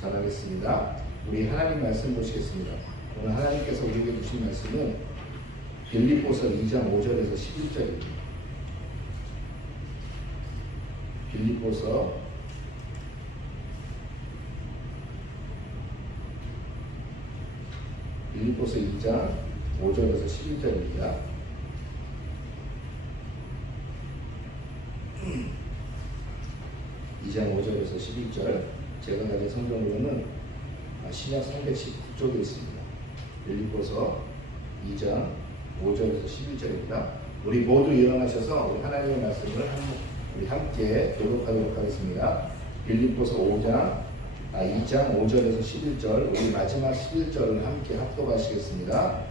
전하겠습니다. 우리 하나님 말씀 보시겠습니다. 오늘 하나님께서 우리에게 주신 말씀은 빌립보서 2장 5절에서 11절입니다. 빌립보서 2장 5절에서 11절입니다. 2장 5절에서 11절, 제가 가진 성경으로는 신약 319쪽에 있습니다. 빌립보서 2장 5절에서 11절입니다. 우리 모두 일어나셔서 우리 하나님의 말씀을 우리 함께 교독하도록 하겠습니다. 빌립보서 2장 5절에서 11절, 우리 마지막 11절을 함께 합독하시겠습니다.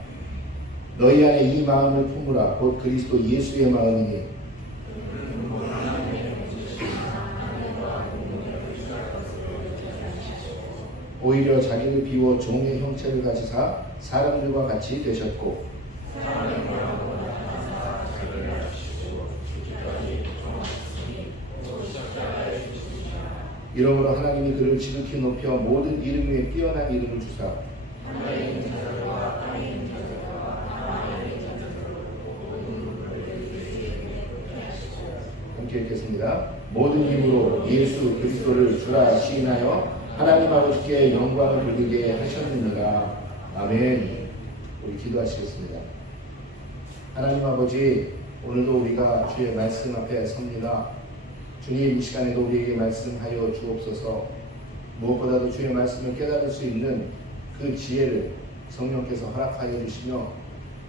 너희 안에 이 마음을 품으라. 곧 그리스도 예수의 마음이니 오히려 자기를 비워 종의 형체를 가지사 사람들과 같이 되셨고 이러므로 하나님이 그를 지극히 높여 모든 이름 위에 뛰어난 이름을 주사 함께 읽겠습니다. 모든 힘으로 예수 그리스도를 주라 시인하여 하나님 아버지께 영광을 돌리게 하셨느니라. 아멘. 우리 기도하시겠습니다. 하나님 아버지, 오늘도 우리가 주의 말씀 앞에 섭니다. 주님, 이 시간에도 우리에게 말씀하여 주옵소서. 무엇보다도 주의 말씀을 깨달을 수 있는 그 지혜를 성령께서 허락하여 주시며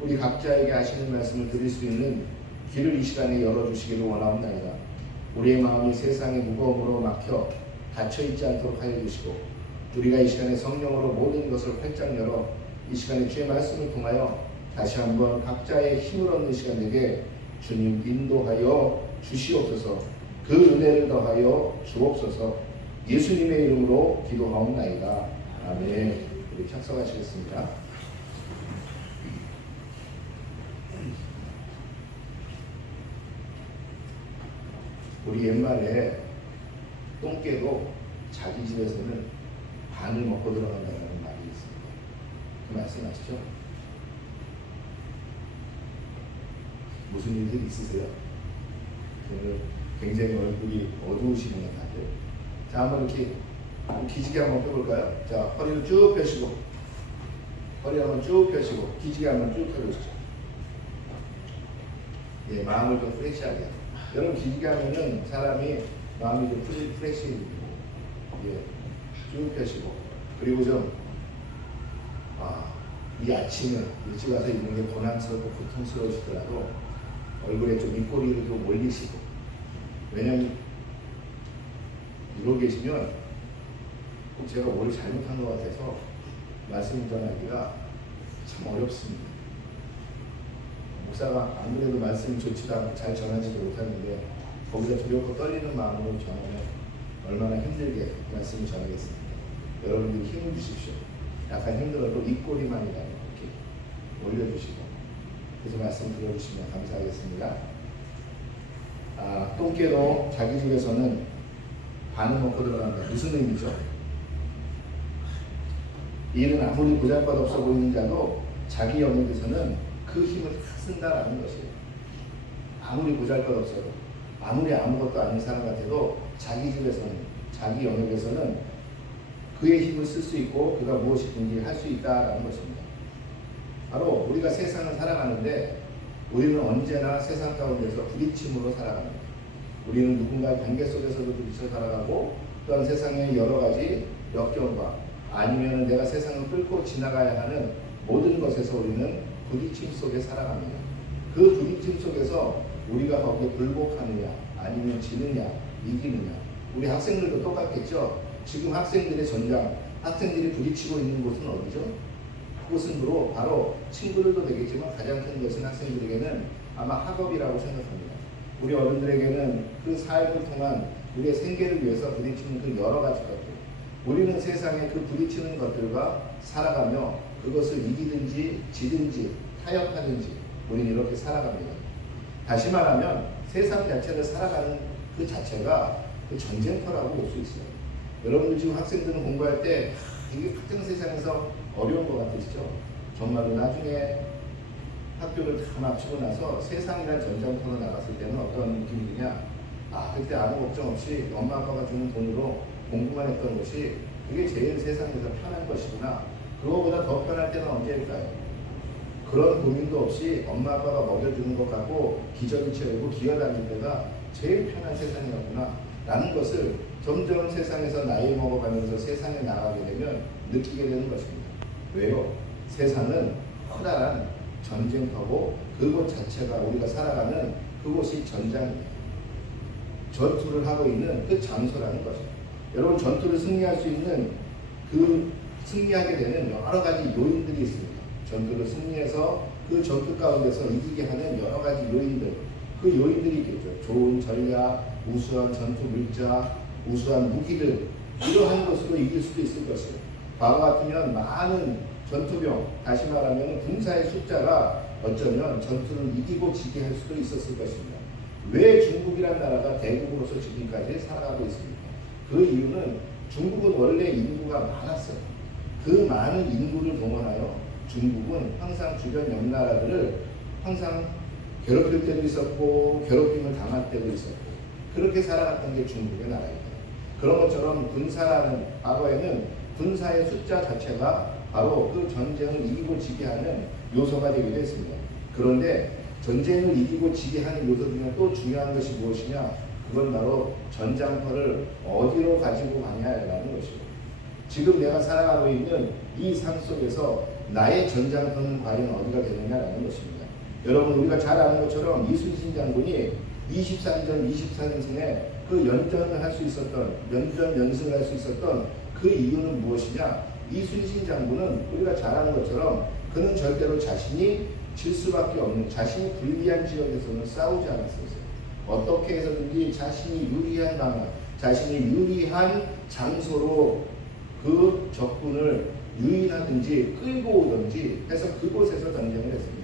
우리 각자에게 하시는 말씀을 들을 수 있는 길을 이 시간에 열어주시기를 원하옵나이다. 우리의 마음이 세상의 무거움으로 막혀 닫혀있지 않도록 하여 주시고 우리가 이 시간에 성령으로 모든 것을 활짝 열어 이 시간에 주의 말씀을 통하여 다시 한번 각자의 힘을 얻는 시간 되게 주님 인도하여 주시옵소서. 그 은혜를 더하여 주옵소서. 예수님의 이름으로 기도하옵나이다. 아멘. 우리 착석하시겠습니다. 우리 옛말에 똥개도 자기 집에서는 반을 먹고 들어간다는 말이 있습니다. 그 말씀 아시죠? 무슨 일들 있으세요? 오늘 굉장히 얼굴이 어두우시네요, 다들. 자, 한번 이렇게 기지개 한번 펴볼까요? 자, 허리를 쭉 펴시고, 허리 한번 쭉 펴시고, 기지개 한번 쭉 펴보시죠. 예, 마음을 좀 프레시하게. 여러분, 기지개 하면은 사람이 마음이 좀 프레시해지고, 예, 쭉 펴시고, 그리고 좀, 이 아침에 일찍 와서 있는 게 고난스럽고 고통스러우시더라도 얼굴에 좀 입꼬리를 좀 올리시고, 왜냐면 이러고 계시면 꼭 제가 뭘 잘못한 것 같아서 말씀 전하기가 참 어렵습니다. 목사가 안 그래도 말씀이 좋지도 않고 잘 전하지도 못하는데 거기다 두렵고 떨리는 마음으로 전하면 얼마나 힘들게 말씀을 전하겠습니까? 여러분들이 힘을 주십시오. 약간 힘들어도 입꼬리만이라도 이렇게 올려주시고 그래서 말씀 들어주시면 감사하겠습니다. 똥개도 자기 집에서는 반을 먹고 들어간다. 무슨 의미죠? 이 일은 아무리 보잘것없어 보이는 자도 자기 영역에서는 그 힘을 다 쓴다라는 것이에요. 아무리 보잘것없어도 아무리 아무것도 아닌 사람 같아도 자기 집에서는 자기 영역에서는 그의 힘을 쓸 수 있고 그가 무엇이든지 할 수 있다라는 것입니다. 바로 우리가 세상을 살아가는데 우리는 언제나 세상 가운데서 부딪힘으로 살아갑니다. 우리는 누군가의 관계 속에서도 부딪혀 살아가고 또한 세상의 여러 가지 역경과 아니면 내가 세상을 뚫고 지나가야 하는 모든 것에서 우리는 부딪힘 속에 살아갑니다. 그 부딪힘 속에서 우리가 거기에 굴복하느냐 아니면 지느냐 이기느냐. 우리 학생들도 똑같겠죠. 지금 학생들의 전장, 학생들이 부딪히고 있는 곳은 어디죠? 그것은 바로 친구들도 되겠지만 가장 큰 것은 학생들에게는 아마 학업이라고 생각합니다. 우리 어른들에게는 그 삶을 통한 우리의 생계를 위해서 부딪히는 그 여러 가지 것들, 우리는 세상에 그 부딪히는 것들과 살아가며 그것을 이기든지 지든지 타협하든지 우리는 이렇게 살아갑니다. 다시 말하면 세상 자체를 살아가는 그 자체가 그 전쟁터라고 볼 수 있어요. 여러분들 지금 학생들은 공부할 때 이게 학생 세상에서 어려운 것 같으시죠? 정말로 나중에 학교를 다 마치고 나서 세상이란 전장터로 나갔을 때는 어떤 느낌이 드냐? 아, 그때 아무 걱정 없이 엄마 아빠가 주는 돈으로 공부만 했던 것이 그게 제일 세상에서 편한 것이구나. 그거보다 더 편할 때는 언제일까요? 그런 고민도 없이 엄마 아빠가 먹여주는 것 같고 기저귀 채우고 기어다닐 때가 제일 편한 세상이었구나 라는 것을 점점 세상에서 나이 먹어가면서 세상에 나가게 되면 느끼게 되는 것입니다. 왜요? 세상은 커다란 전쟁터고 그곳 자체가 우리가 살아가는 그곳이 전장입니다. 전투를 하고 있는 그 장소라는 것입니다. 여러분, 전투를 승리할 수 있는 승리하게 되는 여러 가지 요인들이 있습니다. 전투를 승리해서 그 전투 가운데서 이기게 하는 여러 가지 요인들, 그 요인들이 있겠죠. 좋은 전략, 우수한 전투 물자, 우수한 무기들, 이러한 것으로 이길 수도 있을 것이에요. 과거 같으면 많은 전투병, 다시 말하면 군사의 숫자가 어쩌면 전투를 이기고 지게 할 수도 있었을 것입니다. 왜 중국이란 나라가 대국으로서 지금까지 살아가고 있습니까? 그 이유는 중국은 원래 인구가 많았어요. 그 많은 인구를 동원하여 중국은 항상 주변 옆 나라들을 항상 괴롭힐 때도 있었고 괴롭힘을 당할 때도 있었고 그렇게 살아갔던 게 중국의 나라입니다. 그런 것처럼 군사라는 과거에는 군사의 숫자 자체가 바로 그 전쟁을 이기고 지게 하는 요소가 되기도 했습니다. 그런데 전쟁을 이기고 지게 하는 요소 중에 또 중요한 것이 무엇이냐? 그건 바로 전장터를 어디로 가지고 가냐라는 것이죠. 지금 내가 살아가고 있는 이 삶 속에서 나의 전장터는 과연 어디가 되느냐라는 것입니다. 여러분, 우리가 잘 아는 것처럼 이순신 장군이 24년, 24년생에 그 연전을 할 수 있었던, 연승을 할 수 있었던 그 이유는 무엇이냐? 이순신 장군은 우리가 잘 아는 것처럼 그는 절대로 자신이 질 수밖에 없는, 자신이 불리한 지역에서는 싸우지 않았었어요. 어떻게 해서든지 자신이 유리한 방향, 자신이 유리한 장소로 그 적군을 유인하든지 끌고 오든지 해서 그곳에서 전쟁을 했습니다.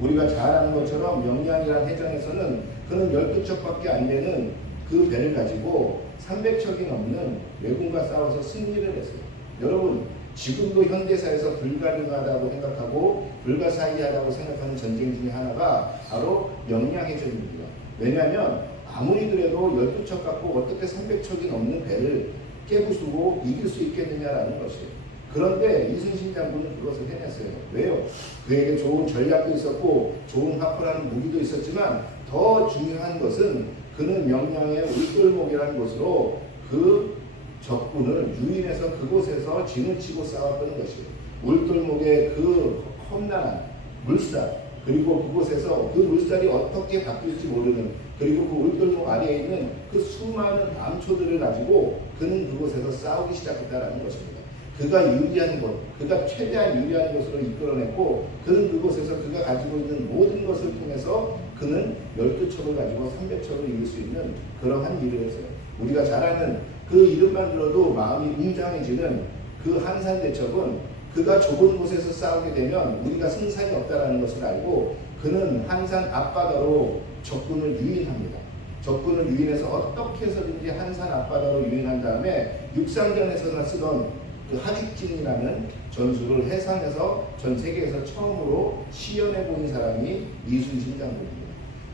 우리가 잘 아는 것처럼 영양이라는 해전에서는 그는 12척밖에 안 되는 그 배를 가지고 300척이 넘는 왜군과 싸워서 승리를 했어요. 여러분, 지금도 현대사에서 불가능하다고 생각하고 불가사의하다고 생각하는 전쟁 중에 하나가 바로 영양해전입니다. 왜냐하면 아무리 그래도 12척 갖고 어떻게 300척이 넘는 배를 깨부수고 이길 수 있겠느냐라는 것이에요. 그런데 이순신 장군은 그것을 해냈어요. 왜요? 그에게 좋은 전략도 있었고 좋은 화포라는 무기도 있었지만 더 중요한 것은 그는 영양의 울돌목이라는 곳으로 그 적군을 유인해서 그곳에서 진을 치고 싸웠던 것이에요. 울돌목의 그 험난한 물살, 그리고 그곳에서 그 물살이 어떻게 바뀔지 모르는, 그리고 그 울돌목 아래에 있는 그 수많은 암초들을 가지고 그는 그곳에서 싸우기 시작했다는 것입니다. 그가 유리한 곳, 그가 최대한 유리한 곳으로 이끌어냈고 그는 그곳에서 그가 가지고 있는 모든 것을 통해서 그는 12척을 가지고 300척을 이길 수 있는 그러한 일을 했어요. 우리가 잘 아는 그 이름만 들어도 마음이 웅장해지는 그 한산대첩은 그가 좁은 곳에서 싸우게 되면 우리가 승산이 없다는 것을 알고 그는 한산 앞바다로 적군을 유인합니다. 적군을 유인해서 어떻게 해서든지 한산 앞바다로 유인한 다음에 육상전에서나 쓰던 그 하직진이라는 전술을 해상에서 전 세계에서 처음으로 시연해 본 사람이 이순신 장군입니다.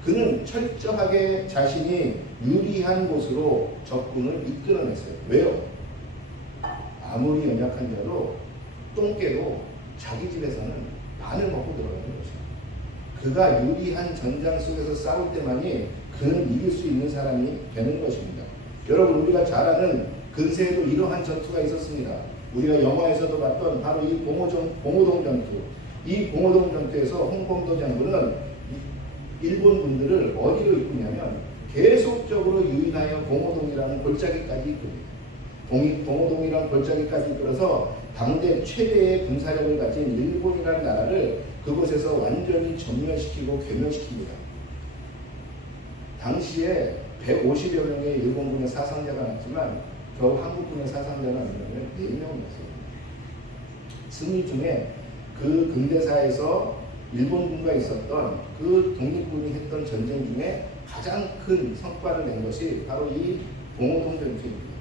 그는 철저하게 자신이 유리한 곳으로 적군을 이끌어냈어요. 왜요? 아무리 연약한 자도 똥개도 자기 집에서는 반을 먹고 들어가는 것입니다. 그가 유리한 전장 속에서 싸울 때만이 그는 이길 수 있는 사람이 되는 것입니다. 여러분, 우리가 잘 아는 근세에도 이러한 전투가 있었습니다. 우리가 영화에서도 봤던 바로 이 봉오동 전투. 이 봉오동 전투에서 홍범도 장군은 일본 군들을 어디로 이끄냐면 계속적으로 유인하여 봉오동이라는 골짜기까지 이끕니다. 봉오동이라는 골짜기까지 이끌어서 당대 최대의 군사력을 가진 일본이라는 나라를 그곳에서 완전히 전멸시키고 괴멸시킵니다. 당시에 150여 명의 일본군의 사상자가 났지만 겨우 한국군의 사상자는 아니면 4명이었어요. 승리 중에 그 근대사에서 일본군과 있었던 그 독립군이 했던 전쟁 중에 가장 큰 성과를 낸 것이 바로 이 봉오동 전투입니다.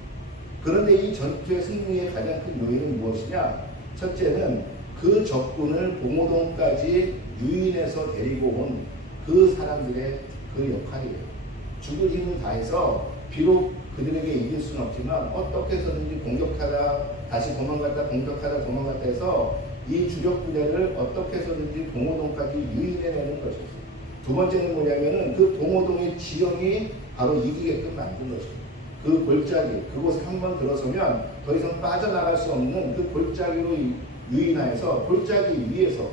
그런데 이 전투의 승리의 가장 큰 요인은 무엇이냐? 첫째는 그 적군을 봉오동까지 유인해서 데리고 온 그 사람들의 그 역할이에요. 죽을 힘을 다해서 비록 그들에게 이길 수는 없지만 어떻게 해서든지 공격하다 다시 도망갔다 공격하다 도망갔다 해서 이 주력 부대를 어떻게 해서든지 봉오동까지 유인해내는 것이었어요. 두 번째는 뭐냐면은 그 봉오동의 지형이 바로 이기게끔 만든 것이에요. 그 골짜기, 그곳에 한번 들어서면 더 이상 빠져나갈 수 없는 그 골짜기로 유인하여서 골짜기 위에서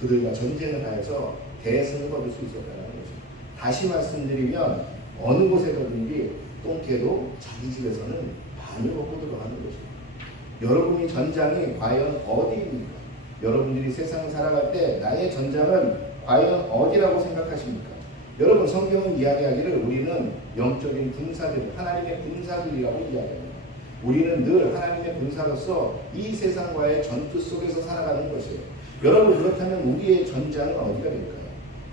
그들과 전쟁을 하여서 대승을 거둘 수 있었다는 것입니다. 다시 말씀드리면 어느 곳에서든지 똥개도 자기 집에서는 반을 먹고 들어가는 것입니다. 여러분이 전장이 과연 어디입니까? 여러분들이 세상을 살아갈 때 나의 전장은 과연 어디라고 생각하십니까? 여러분, 성경은 이야기하기를 우리는 영적인 군사들, 하나님의 군사들이라고 이야기합니다. 우리는 늘 하나님의 군사로서 이 세상과의 전투 속에서 살아가는 것이에요. 여러분, 그렇다면 우리의 전장은 어디가 될까요?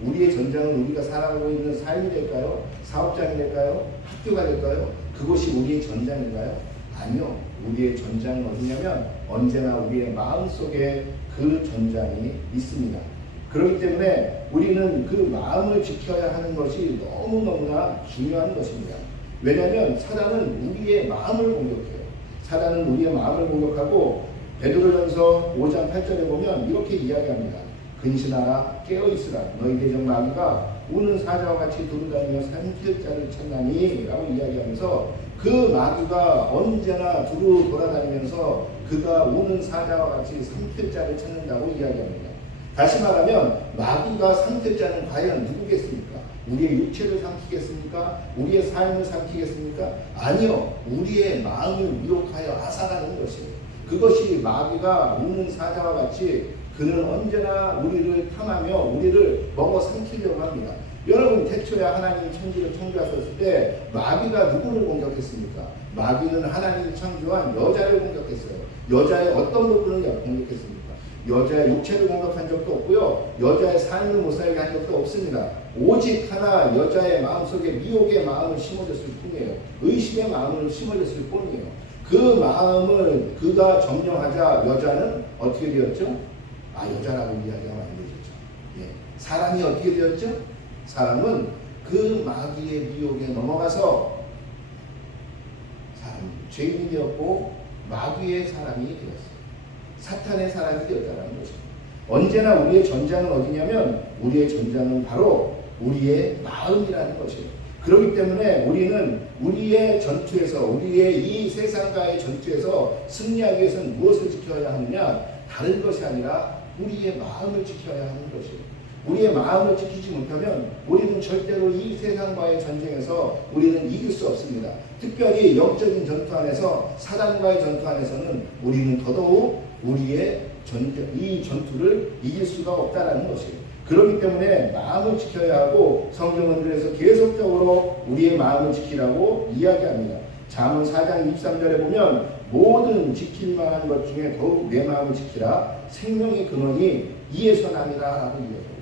우리의 전장은 우리가 살아가고 있는 삶이 될까요? 사업장이 될까요? 학교가 될까요? 그것이 우리의 전장인가요? 아니요. 우리의 전장은 어디냐면 언제나 우리의 마음속에 그 전장이 있습니다. 그렇기 때문에 우리는 그 마음을 지켜야 하는 것이 너무너무나 중요한 것입니다. 왜냐하면 사단은 우리의 마음을 공격해요. 사단은 우리의 마음을 공격하고 베드로전서 5장 8절에 보면 이렇게 이야기합니다. 근신하라 깨어있으라 너희 대적 마귀가 우는 사자와 같이 두루다니며 삼킬 자를 찾나니 라고 이야기하면서 그 마귀가 언제나 두루 돌아다니면서 그가 우는 사자와 같이 삼킬 자를 찾는다고 이야기합니다. 다시 말하면 마귀가 삼킬 자는 과연 누구겠습니까? 우리의 육체를 삼키겠습니까? 우리의 삶을 삼키겠습니까? 아니요. 우리의 마음을 미혹하여 앗아가는 것이에요. 그것이 마귀가 우는 사자와 같이 그는 언제나 우리를 탐하며 우리를 먹어 삼키려고 합니다. 여러분, 태초에 하나님이 천지를 창조하셨을 때 마귀가 누구를 공격했습니까? 마귀는 하나님이 창조한 여자를 공격했어요. 여자의 어떤 부분을 공격했습니까? 여자의 육체를 공격한 적도 없고요. 여자의 삶을 못 살게 한 적도 없습니다. 오직 하나 여자의 마음속에 미혹의 마음을 심어줬을 뿐이에요. 의심의 마음을 심어줬을 뿐이에요. 그 마음을 그가 점령하자 여자는 어떻게 되었죠? 여자라고 이야기하면 안 되겠죠. 예. 사람이 어떻게 되었죠? 사람은 그 마귀의 미혹에 넘어가서 죄인이 되었고 마귀의 사람이 되었어요. 사탄의 사람이 되었다는 것입니다. 언제나 우리의 전장은 어디냐면 우리의 전장은 바로 우리의 마음이라는 것이에요. 그렇기 때문에 우리는 우리의 전투에서 우리의 이 세상과의 전투에서 승리하기 위해서는 무엇을 지켜야 하느냐? 다른 것이 아니라 우리의 마음을 지켜야 하는 것이에요. 우리의 마음을 지키지 못하면 우리는 절대로 이 세상과의 전쟁에서 우리는 이길 수 없습니다. 특별히 영적인 전투 안에서 사단과의 전투 안에서는 우리는 더더욱 우리의 이 전투를 이길 수가 없다는 것이에요. 그렇기 때문에 마음을 지켜야 하고 성경은 그래서 계속적으로 우리의 마음을 지키라고 이야기합니다. 잠언 4장 23절에 보면 모든 지킬 만한 것 중에 더욱 내 마음을 지키라 생명의 근원이 이에서 나니라 라고 이야기합니다.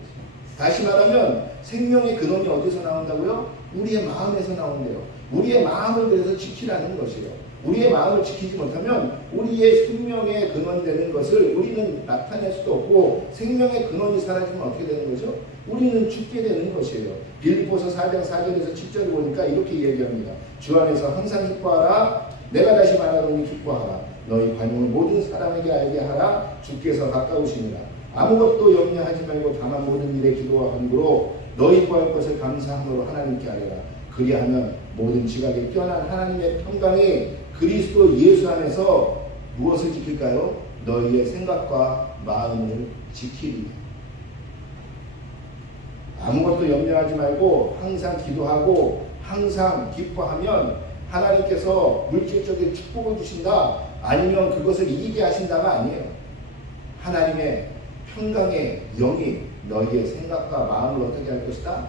다시 말하면 생명의 근원이 어디서 나온다고요? 우리의 마음에서 나온대요. 우리의 마음을 그래서 지키라는 것이에요. 우리의 마음을 지키지 못하면 우리의 생명의 근원 되는 것을 우리는 나타낼 수도 없고 생명의 근원이 사라지면 어떻게 되는 거죠? 우리는 죽게 되는 것이에요. 빌립보서 4장 4절에서 7절을 보니까 이렇게 얘기합니다. 주 안에서 항상 기뻐하라. 내가 다시 말하노니 기뻐하라. 너희 관용을 모든 사람에게 알게 하라. 주께서 가까우시니라. 아무것도 염려하지 말고 다만 모든 일에 기도와 간구로 너희 구할 것을 감사함으로 하나님께 아뢰라. 그리하면 모든 지각에 뛰어난 하나님의 평강이 그리스도 예수 안에서 무엇을 지킬까요? 너희의 생각과 마음을 지키리. 아무것도 염려하지 말고 항상 기도하고 항상 기뻐하면 하나님께서 물질적인 축복을 주신다, 아니면 그것을 이기게 하신다가 아니에요. 하나님의 평강의 영이 너희의 생각과 마음을 어떻게 할 것이다?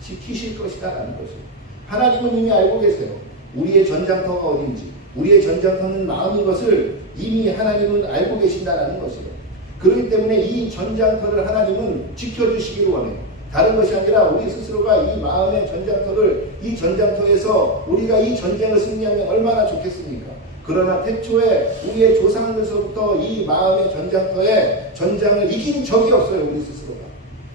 지키실 것이다 라는 것이에요. 하나님은 이미 알고 계세요. 우리의 전장터가 어딘지, 우리의 전장터는 마음인 것을 이미 하나님은 알고 계신다라는 것이에요. 그렇기 때문에 이 전장터를 하나님은 지켜주시기를 원해요. 다른 것이 아니라 우리 스스로가 이 마음의 전장터를, 이 전장터에서 우리가 이 전쟁을 승리하면 얼마나 좋겠습니까? 그러나 태초에 우리의 조상들서부터 이 마음의 전장터에 전장을 이긴 적이 없어요, 우리 스스로가.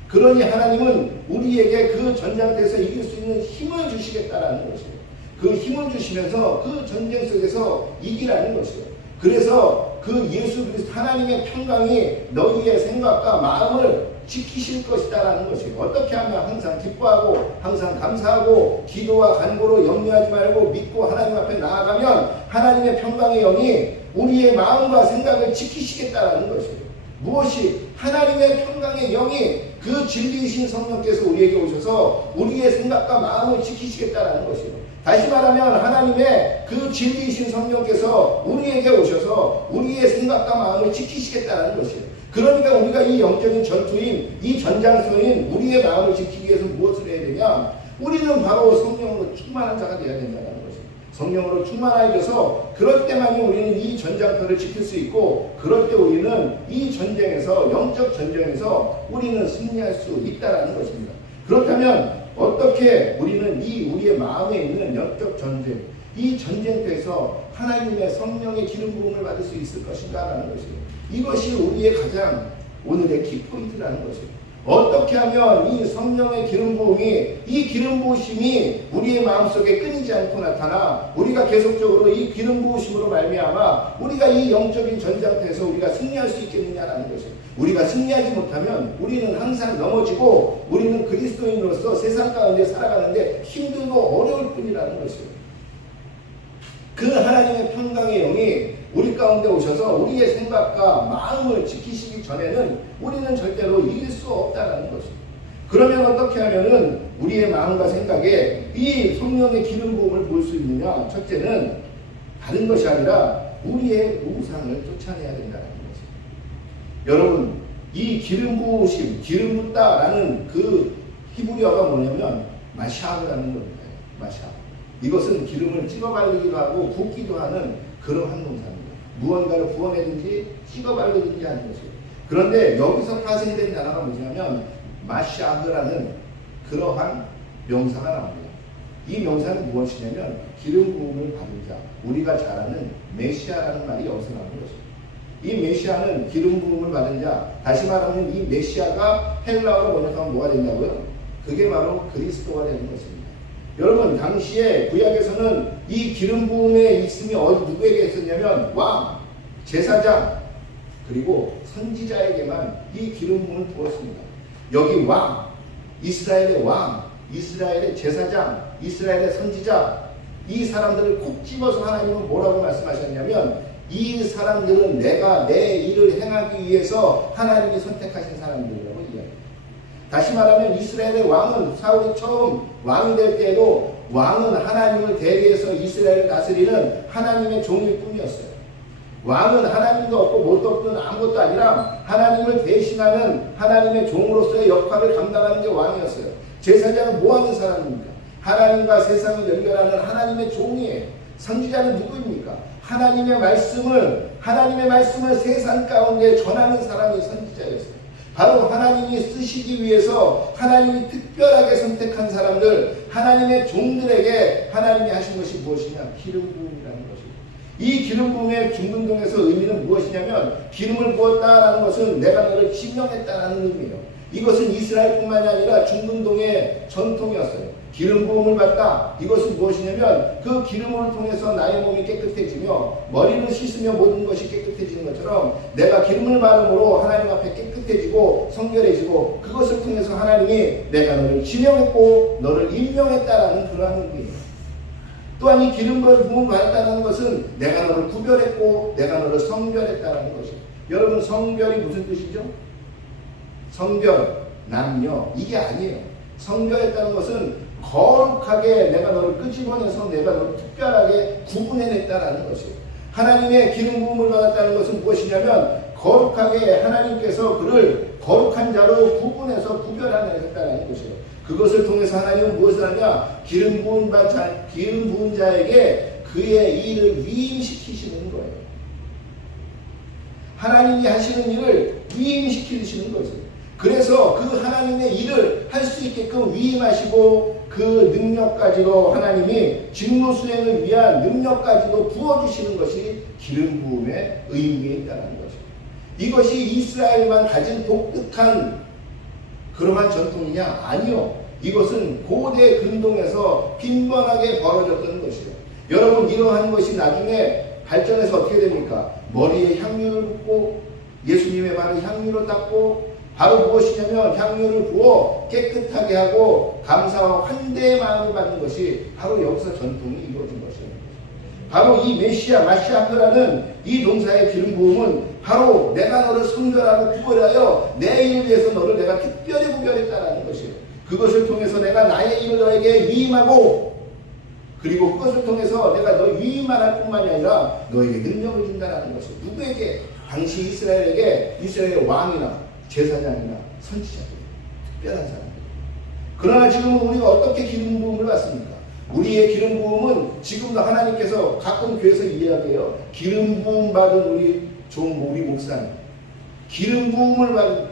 그러니 하나님은 우리에게 그 전장터에서 이길 수 있는 힘을 주시겠다라는 것이에요. 그 힘을 주시면서 그 전쟁 속에서 이기라는 것이에요. 그래서 그 예수 그리스도 하나님의 평강이 너희의 생각과 마음을 지키실 것이다라는 것이에요. 어떻게 하면 항상 기뻐하고 항상 감사하고 기도와 간구로 염려하지 말고 믿고 하나님 앞에 나아가면 하나님의 평강의 영이 우리의 마음과 생각을 지키시겠다라는 것이에요. 무엇이? 하나님의 평강의 영이 그 진리이신 성령께서 우리에게 오셔서 우리의 생각과 마음을 지키시겠다라는 것이에요. 다시 말하면 하나님의 그 진리이신 성령께서 우리에게 오셔서 우리의 생각과 마음을 지키시겠다는 것이에요. 그러니까 우리가 이 영적인 전투인, 이 전장터인 우리의 마음을 지키기 위해서 무엇을 해야 되냐? 우리는 바로 성령으로 충만한 자가 되어야 된다는 것이에요. 성령으로 충만하여져서 그럴 때만이 우리는 이 전장터를 지킬 수 있고, 그럴 때 우리는 이 전쟁에서, 영적 전쟁에서 우리는 승리할 수 있다는 것입니다. 그렇다면 어떻게 우리는 이 우리의 마음에 있는 영적 전쟁, 이 전쟁터에서 하나님의 성령의 기름 부음을 받을 수 있을 것인가라는 것이에요. 이것이 우리의 가장 오늘의 키포인트라는 것이에요. 어떻게 하면 이 성령의 기름 부음이, 이 기름 부으심이 우리의 마음속에 끊이지 않고 나타나 우리가 계속적으로 이 기름 부으심으로 말미암아 우리가 이 영적인 전장터에서 우리가 승리할 수 있겠느냐라는 것이에요. 우리가 승리하지 못하면 우리는 항상 넘어지고 우리는 그리스도인으로서 세상 가운데 살아가는데 힘들고 어려울 뿐이라는 것이에요. 그 하나님의 평강의 영이 우리 가운데 오셔서 우리의 생각과 마음을 지키시기 전에는 우리는 절대로 이길 수 없다는 것입니다. 그러면 어떻게 하면은 우리의 마음과 생각에 이 성령의 기름 부음을 볼 수 있느냐? 첫째는 다른 것이 아니라 우리의 우상을 쫓아내야 된다는 것입니다. 여러분, 이 기름 부으심, 기름 붓다라는 그 히브리어가 뭐냐면 마샤브라는 겁니다. 마샤브. 이것은 기름을 찍어 발리기도 하고 붓기도 하는 그러한 동사입니다. 무언가를 부어내든지 찍어 발리든지 하는 것이에요. 그런데 여기서 파생된 단어가 뭐냐면 마샤브라는 그러한 명사가 나옵니다. 이 명사는 무엇이냐면 기름 부음을 받은 자, 우리가 잘 아는 메시아라는 말이 여기서 나오는 것입니다. 이 메시아는 기름 부음을 받은 자, 다시 말하면 이 메시아가 헬라어로 번역하면 뭐가 된다고요? 그게 바로 그리스도가 되는 것입니다. 여러분, 당시에 구약에서는 이 기름 부음의 있음이 누구에게 있었냐면 왕, 제사장, 그리고 선지자에게만 이 기름 부음을 부었습니다. 여기 왕, 이스라엘의 왕, 이스라엘의 제사장, 이스라엘의 선지자, 이 사람들을 콕 집어서 하나님은 뭐라고 말씀하셨냐면 이 사람들은 내가 내 일을 행하기 위해서 하나님이 선택하신 사람들이라고 이야기합니다. 다시 말하면 이스라엘의 왕은 사울이 처음 왕이 될 때에도 왕은 하나님을 대리해서 이스라엘을 다스리는 하나님의 종일 뿐이었어요. 왕은 하나님도 없고 뭣도 없던 아무것도 아니라 하나님을 대신하는 하나님의 종으로서의 역할을 감당하는 게 왕이었어요. 제사장은 뭐 하는 사람입니까? 하나님과 세상을 연결하는 하나님의 종이에요. 선지자는 누구입니까? 하나님의 말씀을 세상 가운데 전하는 사람이 선지자였어요. 바로 하나님이 쓰시기 위해서 하나님이 특별하게 선택한 사람들, 하나님의 종들에게 하나님이 하신 것이 무엇이냐? 기름 부음이라는 것입니다. 이 기름 부음의 중근동에서 의미는 무엇이냐면 기름을 부었다라는 것은 내가 너를 지명했다라는 의미예요. 이것은 이스라엘뿐만이 아니라 중근동의 전통이었어요. 기름 부음을 받다. 이것은 무엇이냐면 그 기름을 통해서 나의 몸이 깨끗해지며 머리를 씻으며 모든 것이 깨끗해지는 것처럼 내가 기름을 받음으로 하나님 앞에 깨끗해지고 성결해지고 그것을 통해서 하나님이 내가 너를 지명했고 너를 임명했다라는 그러한 의미예요. 또한 이 기름 부음을 받았다는 것은 내가 너를 구별했고 내가 너를 성별했다라는 것이에요. 여러분, 성별이 무슨 뜻이죠? 성별, 남녀, 이게 아니에요. 성별했다는 것은 거룩하게 내가 너를 끄집어내서 내가 너를 특별하게 구분해냈다라는 것이에요. 하나님의 기름 부음을 받았다는 것은 무엇이냐면 거룩하게 하나님께서 그를 거룩한 자로 구분해서 구별하냈다는 것이에요. 그것을 통해서 하나님은 무엇을 하냐? 기름 부은 자에게 그의 일을 위임시키시는 거예요. 하나님이 하시는 일을 위임시키시는 거죠. 그래서 그 하나님의 일을 할 수 있게끔 위임하시고 그 능력까지도 하나님이 직무 수행을 위한 능력까지도 부어주시는 것이 기름 부음의 의미에 있다는 것입니다. 이것이 이스라엘만 가진 독특한 그러한 전통이냐? 아니요. 이것은 고대 근동에서 빈번하게 벌어졌던 것이에요. 여러분, 이러한 것이 나중에 발전해서 어떻게 됩니까? 머리에 향유를 붓고 예수님의 발을 향유로 닦고 바로 무엇이냐면 향유를 부어 깨끗하게 하고 감사와 환대의 마음을 받는 것이 바로 여기서 전통이 이루어진 것입니다. 바로 이 메시아, 마시아크라는 이 동사의 기름 부음은 바로 내가 너를 선별하고 구별하여 내 일을 위해서 너를 내가 특별히 구별했다라는 것이에요. 그것을 통해서 내가 나의 일을 너에게 위임하고 그리고 그것을 통해서 내가 너 위임만 할 뿐만이 아니라 너에게 능력을 준다라는 것이에요. 누구에게? 당시 이스라엘에게 이스라엘 왕이나 제사장이나 선지자들, 특별한 사람들. 그러나 지금은 우리가 어떻게 기름 부음을 받습니까? 우리의 기름 부음은 지금도 하나님께서 가끔 교회에서 이야기해요. 기름 부음 받은 우리 우리 목사님. 기름 부음을 받은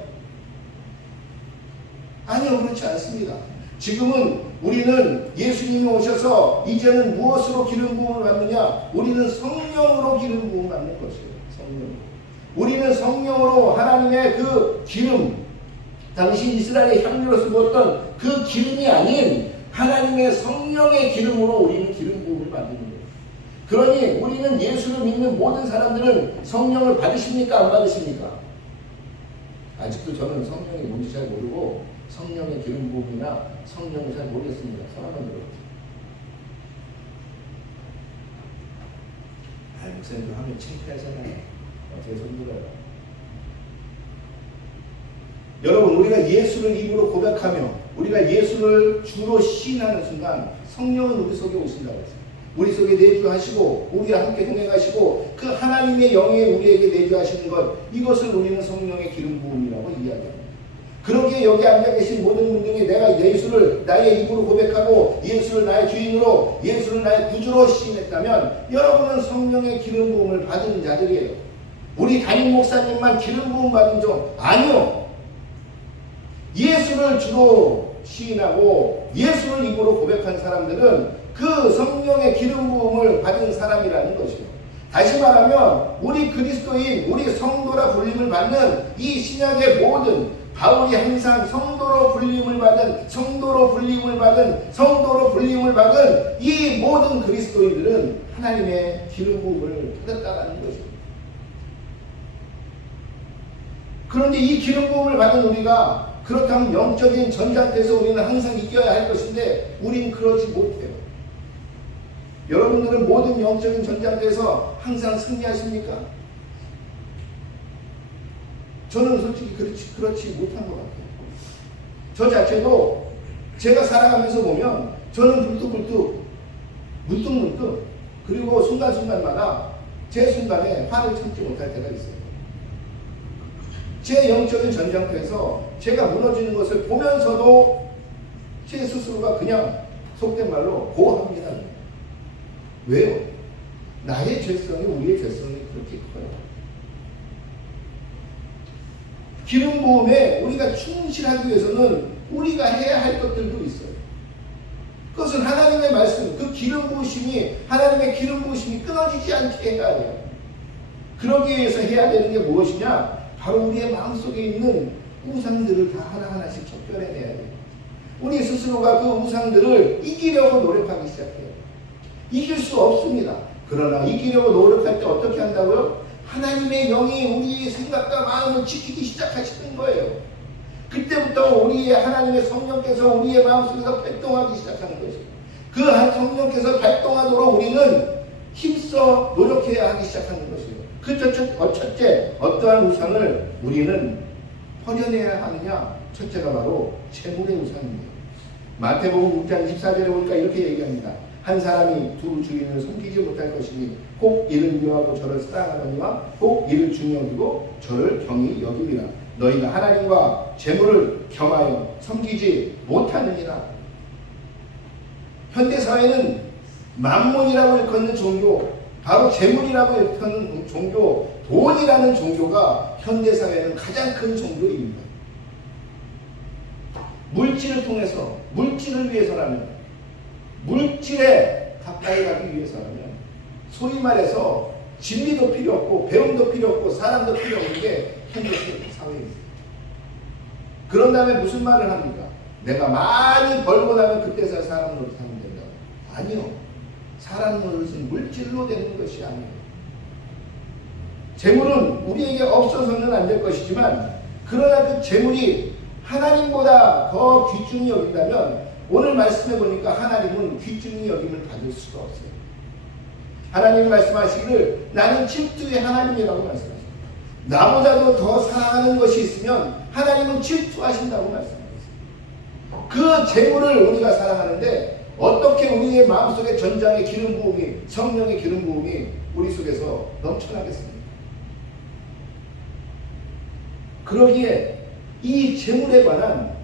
아니요, 그렇지 않습니다. 지금은 우리는 예수님이 오셔서 이제는 무엇으로 기름 부음을 받느냐? 우리는 성령으로 기름 부음을 받는 것이에요. 성령으로. 우리는 성령으로 하나님의 그 기름, 당시 이스라엘의 향유로서 부었던 그 기름이 아닌 하나님의 성령의 기름으로 우리는 기름 부음을 받는 거예요. 그러니 우리는 예수를 믿는 모든 사람들은 성령을 받으십니까? 안 받으십니까? 아직도 저는 성령이 뭔지 잘 모르고 성령의 기름 부음이나 성령을 잘 모르겠습니다. 손 한번 들어보세요. 목사님도 하면 창피하잖아요. 어떻게 손들어요? 여러분, 우리가 예수를 입으로 고백하며 우리가 예수를 주로 시인하는 순간 성령은 우리 속에 오신다고 했어요. 우리 속에 내주하시고 우리와 함께 동행하시고 그 하나님의 영에 우리에게 내주하시는 것, 이것을 우리는 성령의 기름 부음이라고 이야기합니다. 그러기에 여기 앉아 계신 모든 분들이 내가 예수를 나의 입으로 고백하고 예수를 나의 주인으로, 예수를 나의 구주로 시인했다면 여러분은 성령의 기름 부음을 받은 자들이에요. 우리 담임 목사님만 기름 부음 받은 종 아니요. 예수를 주로 시인하고 예수를 입으로 고백한 사람들은 그 성령의 기름 부음을 받은 사람이라는 것이요. 다시 말하면 우리 그리스도인, 우리 성도라 불림을 받는 이 신약의 모든, 바울이 항상 성도로 불림을 받은 이 모든 그리스도인들은 하나님의 기름 부음을 받았다는 것입니다. 그런데 이 기름 부음을 받은 우리가 그렇다면 영적인 전장에서 우리는 항상 이겨야 할 것인데 우리는 그러지 못해요. 여러분들은 모든 영적인 전장에서 항상 승리하십니까? 저는 솔직히 그렇지 못한 것 같아요. 저 자체도 제가 살아가면서 보면 저는 문득 그리고 순간순간마다 제 순간에 화를 참지 못할 때가 있어요. 제 영적인 전장터에서 제가 무너지는 것을 보면서도 제 스스로가 그냥 속된 말로 고합니다. 왜요? 나의 죄성이, 우리의 죄성이 그렇게 커요. 기름 부음에 우리가 충실하기 위해서는 우리가 해야 할 것들도 있어요. 그것은 하나님의 말씀, 그 기름 부으심이, 하나님의 기름 부으심이 끊어지지 않게 해야 돼요. 그러기 위해서 해야 되는 게 무엇이냐? 바로 우리의 마음속에 있는 우상들을 다 하나하나씩 척결해내야 돼요. 우리 스스로가 그 우상들을 이기려고 노력하기 시작해요. 이길 수 없습니다. 그러나 이기려고 노력할 때 어떻게 한다고요? 하나님의 영이 우리의 생각과 마음을 지키기 시작하시는 거예요. 그때부터 우리의 하나님의 성령께서 우리의 마음속에서 발동하기 시작하는 것이에요. 그 성령께서 발동하도록 우리는 힘써 노력해야 하기 시작하는 것이에요. 그 첫째, 어떠한 우상을 우리는 버려내야 하느냐? 첫째가 바로 재물의 우상입니다. 마태복음 6장 24절에 보니까 이렇게 얘기합니다. 한 사람이 두 주인을 섬기지 못할 것이니 혹 이를 미워하고 저를 사랑하거니와 혹 이를 중히 여기고 저를 경히 여기리라. 너희가 하나님과 재물을 겸하여 섬기지 못하느니라. 현대사회는 만몬이라고 일컫는 종교, 바로 재물이라고 일컫는 종교, 돈이라는 종교가 현대사회는 가장 큰 종교입니다. 물질을 통해서, 물질을 위해서라면, 물질에 가까이 가기 위해서라면, 소위 말해서 진리도 필요 없고 배움도 필요 없고 사람도 필요 없는 게 현대 사회입니다. 그런 다음에 무슨 말을 합니까? 내가 많이 벌고 나면 그때서 사람 노릇하면 된다고. 아니요. 사람 노릇은 물질로 되는 것이 아니에요. 재물은 우리에게 없어서는 안 될 것이지만, 그러나 그 재물이 하나님보다 더 귀중히 여긴다면, 오늘 말씀해 보니까 하나님은 귀중히 여김을 받을 수가 없어요. 하나님 말씀하시기를 나는 질투의 하나님이라고 말씀하십니다. 나보다도 더 사랑하는 것이 있으면 하나님은 질투하신다고 말씀하셨어요. 그 재물을 우리가 사랑하는데 어떻게 우리의 마음속에 전장의 기름 부음이, 성령의 기름 부음이 우리 속에서 넘쳐나겠습니까? 그러기에 이 재물에 관한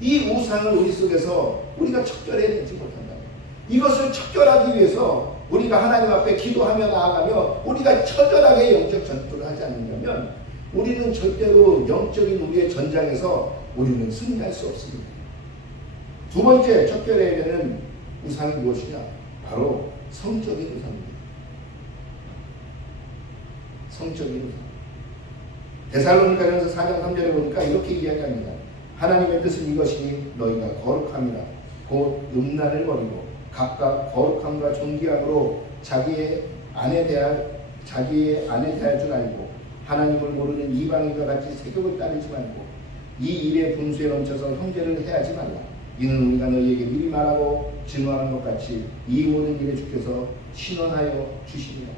이 우상을 우리 속에서 우리가 척결해내지 못한다. 이것을 척결하기 위해서 우리가 하나님 앞에 기도하며 나아가며 우리가 처절하게 영적 전투를 하지 않는다면 우리는 절대로 영적인 우리의 전장에서 우리는 승리할 수 없습니다. 두 번째 척결해야 되는 우상이 무엇이냐? 바로 성적인 우상입니다. 성적인 우상. 데살로니가전서 4장 3절에 보니까 이렇게 이야기합니다. 하나님의 뜻은 이것이니 너희가 거룩함이라 곧 음란을 버리고 각각 거룩함과 존귀함으로 자기의 아내 대할 줄 알고 하나님을 모르는 이방인과 같이 세속을 따르지 말고 이 일에 분수에 넘쳐서 형제를 해하지 말라. 이는 우리가 너희에게 미리 말하고 증언하는 것 같이 이 모든 일에 주께서 신원하여 주시니라.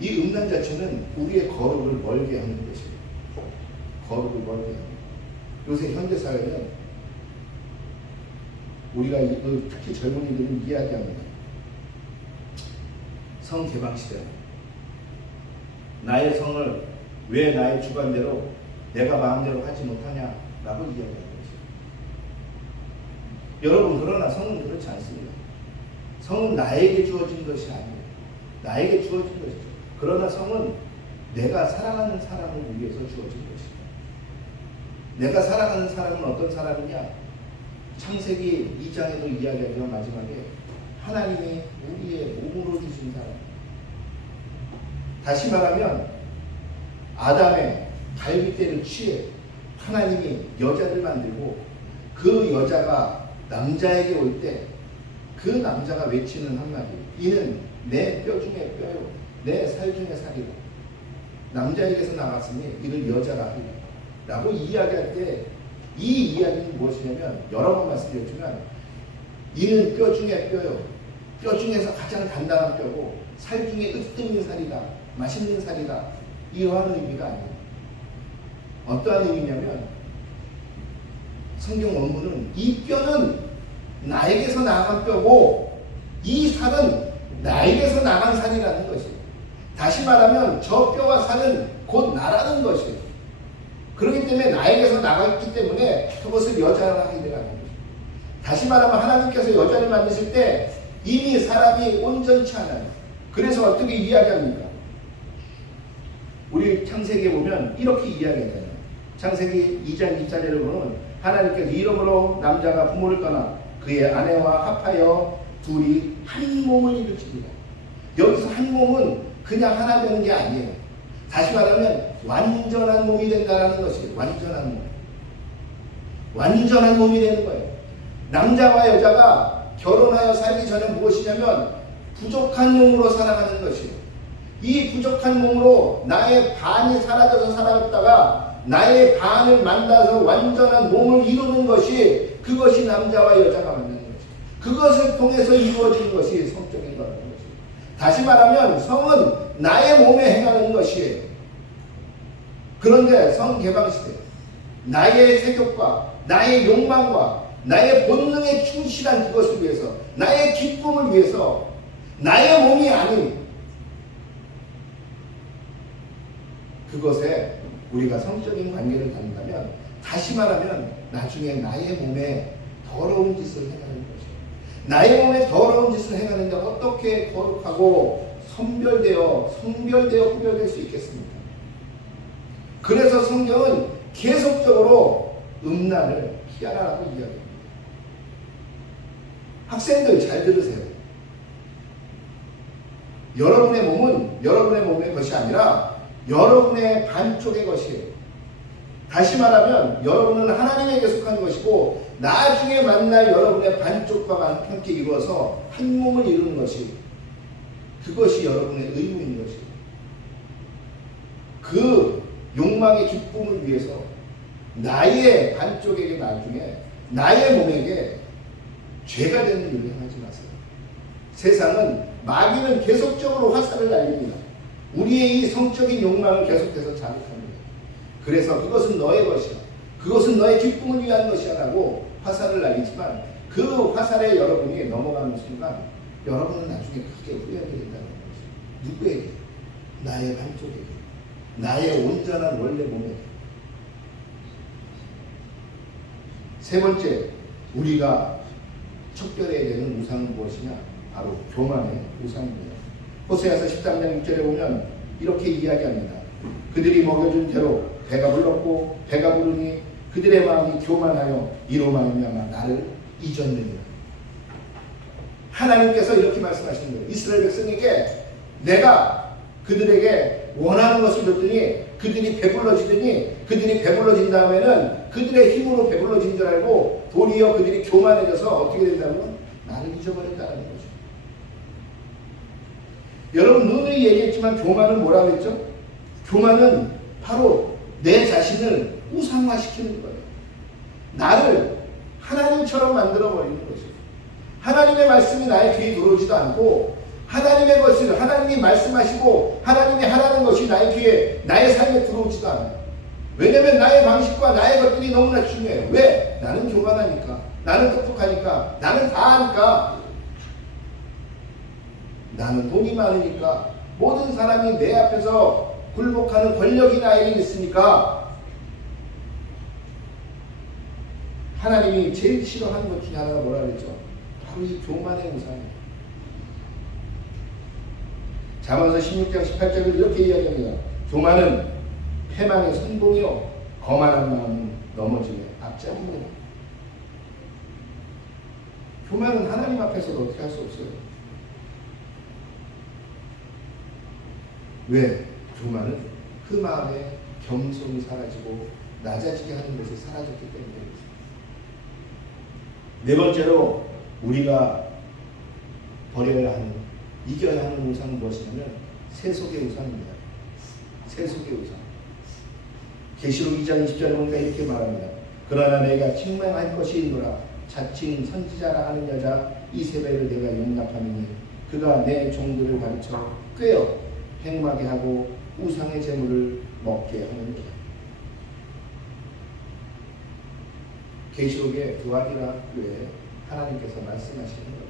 이 음란 자체는 우리의 거룩을 멀게 하는 것이에요. 거룩을 멀게 하는 것. 요새 현대사회는 우리가 특히 젊은이들은 이야기합니다. 성개방 시대. 나의 성을 왜 나의 주관대로 내가 마음대로 하지 못하냐라고 이야기하는 거죠. 여러분, 그러나 성은 그렇지 않습니다. 성은 나에게 주어진 것이 아니에요. 나에게 주어진 것이죠. 그러나 성은 내가 사랑하는 사람을 위해서 주어진 것입니다. 내가 사랑하는 사람은 어떤 사람이냐? 창세기 2장에도 이야기하죠. 마지막에 하나님이 우리의 몸으로 주신 사람. 다시 말하면 아담의 갈빗대를 취해 하나님이 여자를 만들고 그 여자가 남자에게 올 때 그 남자가 외치는 한마디, 이는 내 뼈 중에 뼈요 내 살 중에 살이라. 남자에게서 나갔으니 이를 여자라 하리라 라고 이야기할 때 이 이야기는 무엇이냐면, 여러 번 말씀드렸지만 이는 뼈 중에 뼈요, 뼈 중에서 가장 단단한 뼈고 살 중에 으뜸인 살이다, 맛있는 살이다, 이러한 의미가 아니에요. 어떠한 의미냐면, 성경 원문은 이 뼈는 나에게서 나간 뼈고 이 살은 나에게서 나간 살이라는 것이에요. 다시 말하면 저 뼈와 살은 곧 나라는 것이에요. 그렇기 때문에 나에게서 나갔기 때문에 그것을 여자라 하게 되는 것이에요. 다시 말하면 하나님께서 여자를 만드실 때 이미 사람이 온전치 않아요. 그래서 어떻게 이야기합니까? 우리 창세기에 보면 이렇게 이야기하잖아요. 창세기 2장 24절에 보면 하나님께서 이러므로 남자가 부모를 떠나 그의 아내와 합하여 둘이 한 몸을 이루십니다. 여기서 한 몸은 그냥 하나 되는 게 아니에요. 다시 말하면 완전한 몸이 된다는 것이에요. 완전한 몸. 완전한 몸이 되는 거예요. 남자와 여자가 결혼하여 살기 전에 무엇이냐면 부족한 몸으로 살아가는 것이에요. 이 부족한 몸으로 나의 반이 사라져서 살아갔다가 나의 반을 만나서 완전한 몸을 이루는 것이, 그것이 남자와 여자가 만나는 것이에요. 그것을 통해서 이루어지는 것이 성적인 거라는 것이에요. 다시 말하면 성은 나의 몸에 행하는 것이에요. 그런데 성개방시대, 나의 세욕과 나의 욕망과 나의 본능에 충실한 그것을 위해서, 나의 기쁨을 위해서 나의 몸이 아닌 그것에 우리가 성적인 관계를 갖는다면, 다시 말하면 나중에 나의 몸에 더러운 짓을 행하는 것이에요. 나의 몸에 더러운 짓을 행하는데 어떻게 거룩하고 성별되어 구별될 수 있겠습니까? 그래서 성경은 계속적으로 음란을 피하라고 이야기합니다. 학생들 잘 들으세요. 여러분의 몸은 여러분의 몸의 것이 아니라 여러분의 반쪽의 것이에요. 다시 말하면 여러분은 하나님에게 속한 것이고 나중에 만날 여러분의 반쪽과 함께 이루어서 한 몸을 이루는 것이 그것이 여러분의 의무인 것이에요. 그 욕망의 기쁨을 위해서 나의 반쪽에게 나중에 나의 몸에게 죄가 되는 일을 행하지 마세요. 세상은 마귀는 계속적으로 화살을 날립니다. 우리의 이 성적인 욕망을 계속해서 자극합니다. 그래서 그것은 너의 것이야. 그것은 너의 기쁨을 위한 것이야 라고 화살을 날리지만 그 화살에 여러분이 넘어가는 순간 여러분은 나중에 크게 후회하게 된다는 것이죠. 누구에게? 나의 반쪽에게. 나의 온전한 원래 몸에게. 세 번째, 우리가 척결해야 되는 우상은 무엇이냐? 바로 교만의 우상입니다. 호세아서 13장 6절에 보면 이렇게 이야기합니다. 그들이 먹여준 대로 배가 불렀고 배가 부르니 그들의 마음이 교만하여 이로 말미암아 나를 잊었느니라. 하나님께서 이렇게 말씀하시는 거예요. 이스라엘 백성에게 내가 그들에게 원하는 것을 줬더니 그들이 배불러지더니 그들이 배불러진 다음에는 그들의 힘으로 배불러진 줄 알고 도리어 그들이 교만해져서 어떻게 된다면 나를 잊어버린다는 거죠. 여러분 누누이 얘기했지만 교만은 뭐라고 했죠? 교만은 바로 내 자신을 우상화시키는 거예요. 나를 하나님처럼 만들어버리는 거죠. 하나님의 말씀이 나의 귀에 들어오지도 않고 하나님의 것을 하나님이 말씀하시고 하나님이 하라는 것이 나의 귀에 나의 삶에 들어오지도 않아요. 왜냐하면 나의 방식과 나의 것들이 너무나 중요해요. 왜? 나는 교만하니까, 나는 똑똑하니까, 나는 다 아니까, 나는 돈이 많으니까, 모든 사람이 내 앞에서 굴복하는 권력이 나에게 있으니까 하나님이 제일 싫어하는 것 중에 하나가 뭐라 그랬죠? 바로 이 교만의 우상이에요. 잠언서 16장 18절을 이렇게 이야기합니다. 교만은 패망의 선봉이요 거만한 마음은 넘어짐의 앞장입니다. 교만은 하나님 앞에서도 어떻게 할 수 없어요. 왜? 교만은 그 마음에 겸손이 사라지고 낮아지게 하는 것이 사라졌기 때문입니다. 네 번째로 우리가 버려야 하는, 이겨야 하는 우상은 무엇이냐면 세속의 우상입니다. 세속의 우상. 계시록 2장 20절에 보니까 이렇게 말합니다. 그러나 내가 책망할 것이 있노라. 자칭 선지자라 하는 여자 이세벨을 내가 용납하느니 그가 내 종들을 가르쳐 꾀어 행음하게 하고 우상의 재물을 먹게 하느니라. 계시록의 두아디라 교회에 하나님께서 말씀하시는 거예요.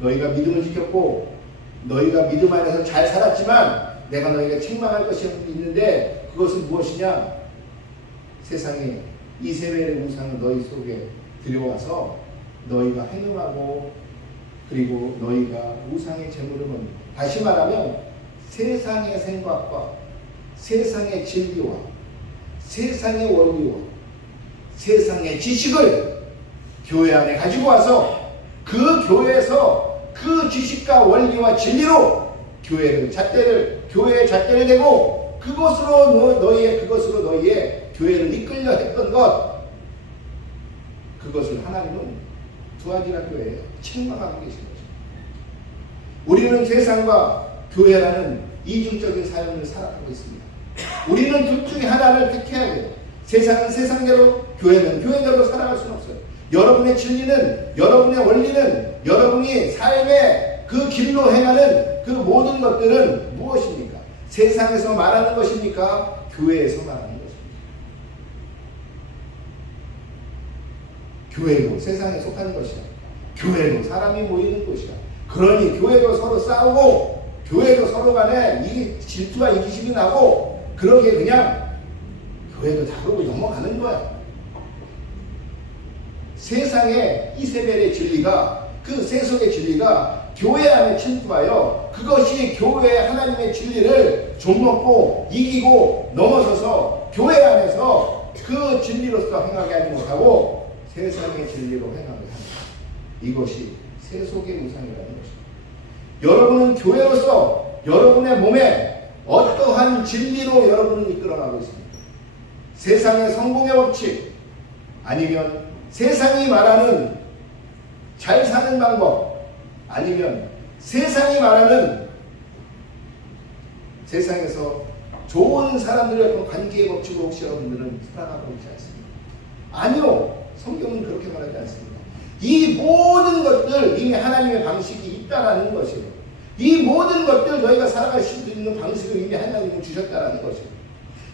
너희가 믿음을 지켰고 너희가 믿음 안에서 잘 살았지만 내가 너희가 책망할 것이 있는데 그것은 무엇이냐? 세상에 이세벨의 우상을 너희 속에 들여와서 너희가 행음하고 그리고 너희가 우상의 재물을 먹는, 다시 말하면 세상의 생각과 세상의 진리와 세상의 원리와 세상의 지식을 교회 안에 가지고 와서 그 교회에서 그 지식과 원리와 진리로 교회의 잣대를 대고 그것으로 너희의 교회를 이끌려 했던 것, 그것을 하나님은 두아디라 교회에 책망하고 계신 거죠. 우리는 세상과 교회라는 이중적인 삶을 살아가고 있습니다. 우리는 둘 중에 하나를 택해야 돼요. 세상은 세상대로, 교회는 교회대로 살아갈 수는 없어요. 여러분의 진리는, 여러분의 원리는, 여러분이 삶의 그 길로 행하는 그 모든 것들은 무엇입니까? 세상에서 말하는 것입니까? 교회에서 말하는 것입니까? 교회도 세상에 속한 것이야. 교회도 사람이 모이는 곳이야. 그러니 교회도 서로 싸우고 교회도 서로 간에 질투와 이기심이 나고 그러게 그냥 교회도 다루고 넘어가는 거야. 세상의 이세벨의 진리가, 그 세속의 진리가 교회 안에 침투하여 그것이 교회의 하나님의 진리를 좀먹고 이기고 넘어서서 교회 안에서 그 진리로서 행하게 하지 못하고 세상의 진리로 행하게 합니다. 이것이 세속의 우상이라는 것입니다. 여러분은 교회로서 여러분의 몸에 어떠한 진리로 여러분을 이끌어가고 있습니다. 세상의 성공의 법칙, 아니면 세상이 말하는 잘 사는 방법, 아니면 세상이 말하는 세상에서 좋은 사람들의 어떤 관계의 법칙으로 혹시 여러분들은 살아가고 있지 않습니까? 아니요. 성경은 그렇게 말하지 않습니다. 이 모든 것들 이미 하나님의 방식이 있다라는 것이에요. 이 모든 것들 너희가 살아갈 수 있는 방식을 이미 하나님은 주셨다라는 것이에요.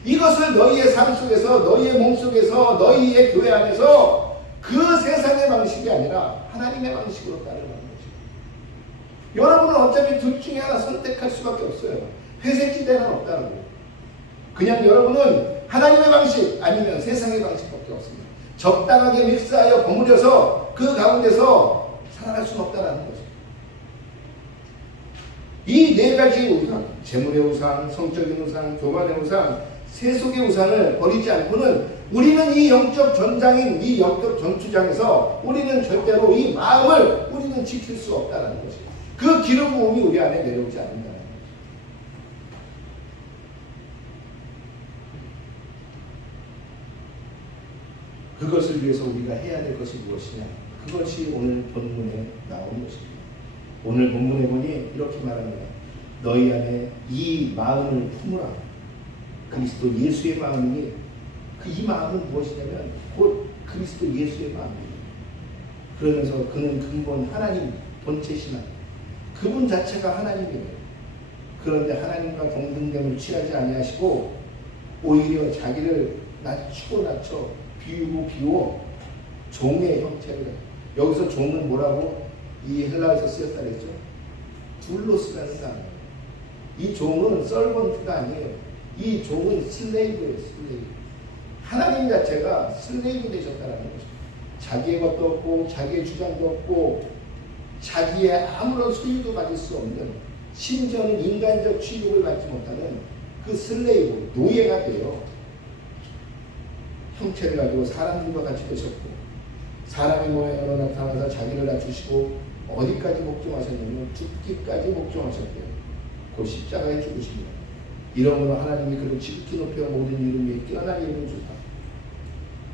이것을 너희의 삶 속에서, 너희의 몸 속에서, 너희의 교회 안에서 그 세상의 방식이 아니라 하나님의 방식으로 따르는 거죠. 여러분은 어차피 둘 중에 하나 선택할 수밖에 없어요. 회색지대는 없다는 거예요. 그냥 여러분은 하나님의 방식 아니면 세상의 방식밖에 없습니다. 적당하게 믹스하여 버무려서 그 가운데서 살아갈 수는 없다는 거죠. 이 네 가지 우상, 재물의 우상, 성적인 우상, 교만의 우상, 세속의 우상을 버리지 않고는 우리는 이 영적 전장인 이 영적 전투장에서 우리는 절대로 이 마음을 우리는 지킬 수 없다는 것이, 그 기름 부음이 우리 안에 내려오지 않는다는 거죠. 그것을 위해서 우리가 해야 될 것이 무엇이냐? 그것이 오늘 본문에 나온 것입니다. 오늘 본문에 보니 이렇게 말합니다. 너희 안에 이 마음을 품으라. 그리스도 예수의 마음이니 이 마음은 무엇이냐면 곧 그리스도 예수의 마음입니다. 그러면서 그는 근본 하나님 본체시나 그분 자체가 하나님이에요. 그런데 하나님과 동등됨을 취하지 아니하시고 오히려 자기를 낮추고 낮춰 비우고 비워 종의 형체를 해요. 여기서 종은 뭐라고 이 헬라어에서 쓰였다 그랬죠? 둘로스라는 단어예요. 이 종은 서번트가 아니에요. 이 종은 슬레이브예요. 슬레이브. 하나님 자체가 슬레이브 되셨다는 거죠. 자기의 것도 없고 자기의 주장도 없고 자기의 아무런 소유도 가질 수 없는, 심지어는 인간적 취급을 받지 못하는 그 슬레이브, 노예가 돼요. 형체를 가지고 사람들과 같이 되셨고 사람의 모양으로 나타나서 자기를 낮추시고 어디까지 복종하셨냐면 죽기까지 복종하셨대요. 그 십자가에 죽으십니다. 이러므로 하나님이 그를 지극히 높여 모든 이름 위에 뛰어난 이름을 주사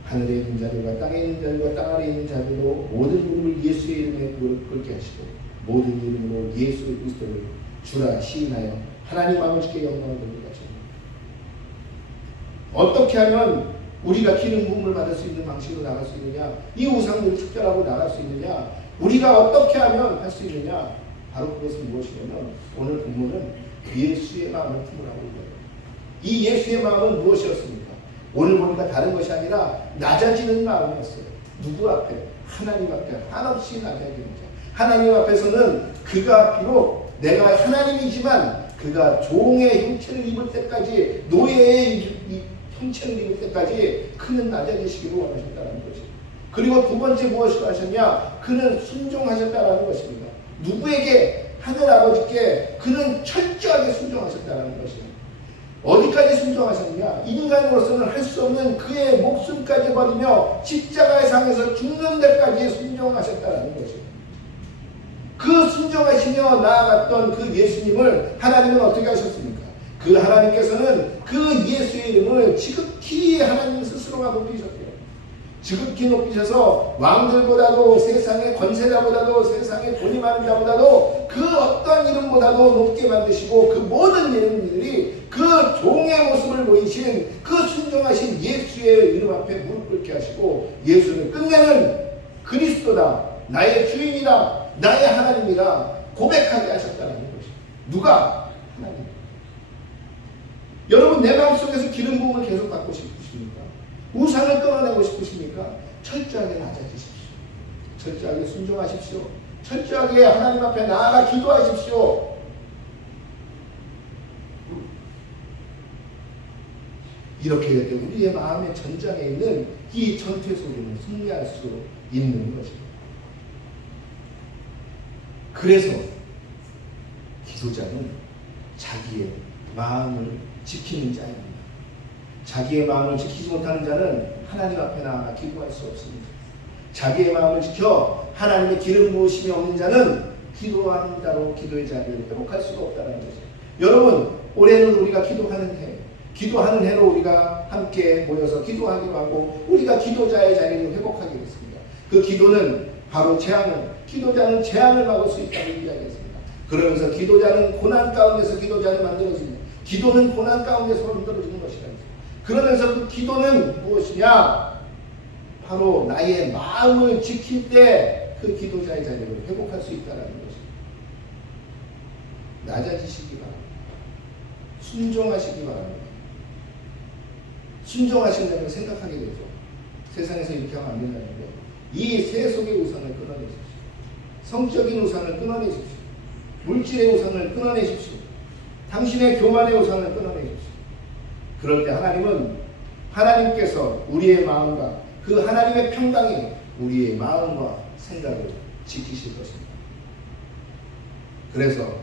하늘에 있는 자들과 땅에 있는 자들과 땅 아래에 있는 자들로 모든 이름을 예수의 이름에 끌게 하시고 모든 이름으로 예수 그리스도를 주라 시인하여 하나님 아버지께 영광을 돌리게 하십니다. 어떻게 하면 우리가 기름 부음을 받을 수 있는 방식으로 나갈 수 있느냐? 이 우상들을 축절하고 나갈 수 있느냐? 우리가 어떻게 하면 할 수 있느냐? 바로 그것은 무엇이냐면 오늘 본문은 예수의 마음을 품으라고 얘기해요. 이 예수의 마음은 무엇이었습니까? 오늘 보니까 다른 것이 아니라 낮아지는 마음이었어요. 누구 앞에? 하나님 앞에 한없이 낮아지는 자. 하나님 앞에서는 그가 비록 내가 하나님이지만 그가 종의 형체를 입을 때까지, 노예의 형체를 입을 때까지 그는 낮아지시기를 원하셨다는 거죠. 그리고 두 번째 무엇을 하셨냐? 그는 순종하셨다는 것입니다. 누구에게? 하늘 아버지께 그는 철저하게 순종하셨다는 것입니다. 어디까지 순종하셨느냐? 인간으로서는 할 수 없는 그의 목숨까지 버리며 십자가의 상에서 죽는 데까지 순종하셨다는 것입니다. 그 순종하시며 나아갔던 그 예수님을 하나님은 어떻게 하셨습니까? 그 하나님께서는 그 예수의 이름을 지극히 하나님 스스로가 높이셨대요. 지극히 높이셔서 왕들보다도 세상의 권세자보다도 세상의 돈이 많은 자보다도 그 어떤 이름보다도 높게 만드시고 그 모든 이름들이 그 종의 모습을 보이신 그 순종하신 예수의 이름 앞에 무릎 꿇게 하시고 예수는 끝내는 그리스도다, 나의 주인이다, 나의 하나님이다 고백하게 하셨다는 것이죠. 누가? 하나님. 여러분 내 마음속에서 기름 부음을 계속 받고 싶으십니까? 우상을 끊어내고 싶으십니까? 철저하게 낮아지십시오. 철저하게 순종하십시오. 철저하게 하나님 앞에 나아가 기도하십시오. 이렇게 할 때 우리의 마음의 전장에 있는 이 전투의 소리는 승리할 수 있는 것입니다. 그래서 기도자는 자기의 마음을 지키는 자입니다. 자기의 마음을 지키지 못하는 자는 하나님 앞에 나아가 기도할 수 없습니다. 자기의 마음을 지켜 하나님의 기름 부으심이 없는 자는 기도하는 자로 기도의 자리를 회복할 수가 없다는 것이죠. 여러분, 올해는 우리가 기도하는 해, 기도하는 해로 우리가 함께 모여서 기도하기로 하고 우리가 기도자의 자리를 회복하기로 했습니다. 그 기도는 바로 기도자는 재앙을 막을 수 있다고 이야기했습니다. 그러면서 기도자는 고난 가운데서 기도자를 만들어집니다. 기도는 고난 가운데서 만들어지는 것이다. 그러면서 그 기도는 무엇이냐? 바로 나의 마음을 지킬 때 그 기도자의 자리를 회복할 수 있다는 것입니다. 낮아지시기 바랍니다. 순종하시기 바랍니다. 순종하시려면 생각하게 되죠. 세상에서 이렇게 하면 안 된다는데 이 세속의 우상을 끊어내십시오. 성적인 우상을 끊어내십시오. 물질의 우상을 끊어내십시오. 당신의 교만의 우상을 끊어내십시오. 그럴 때 하나님께서 우리의 마음과 그 하나님의 평강이 우리의 마음과 생각을 지키실 것입니다. 그래서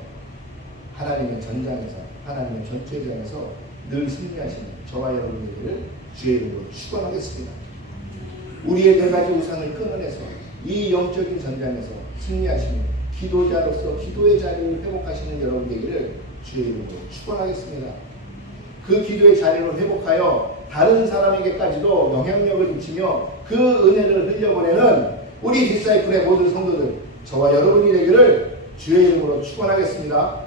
하나님의 전장에서, 하나님의 전투장에서 늘 승리하시는 저와 여러분들을 주의 이름으로 축원하겠습니다. 우리의 네 가지 우상을 끊어내서 이 영적인 전장에서 승리하시는 기도자로서 기도의 자리를 회복하시는 여러분 되기를 주의 이름으로 축원하겠습니다. 그 기도의 자리를 회복하여 다른 사람에게까지도 영향력을 미치며 그 은혜를 흘려보내는 우리 디사이플의 모든 성도들, 저와 여러분이 되기를 주의 이름으로 축원하겠습니다.